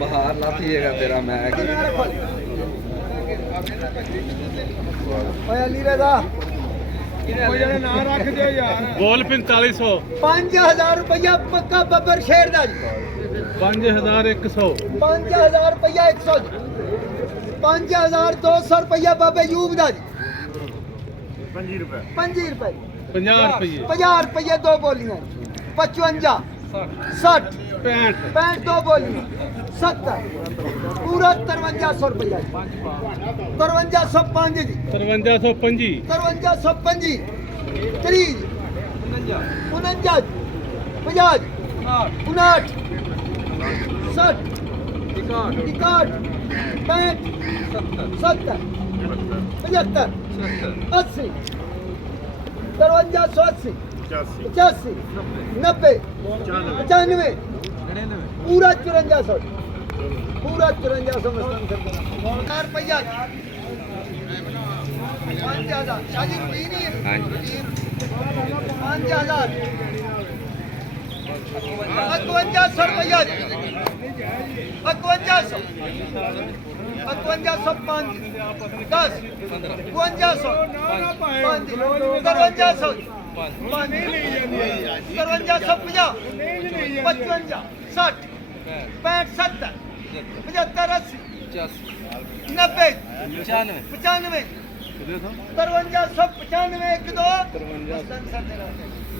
बाहर लातीएगा तेरा मैं बोल 4500 5000 रुपया पक्का बब्बर शेर दा जी 5100 5000 रुपया 100 जी 5200 रुपया बाबे यूब दा जी 25 रुपए 25 रुपए 50 रुपए 50 रुपये दो बोलियां 55 60 65 65 दो बोलियां 70 पूरा 5300 रुपया 5305 जी 5325 5305 30 59 50 59 60 61 65 70 75 80 5380 85 90 95 पूरा 5400 पूरा 5400 मस्तान सरकार रुपया 5000 शादी की नहीं है 5000 5500 रुपया 5500 5505 10 5500 5500 55 60 65 70 75 80 90 95 5395 1 2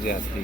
जाती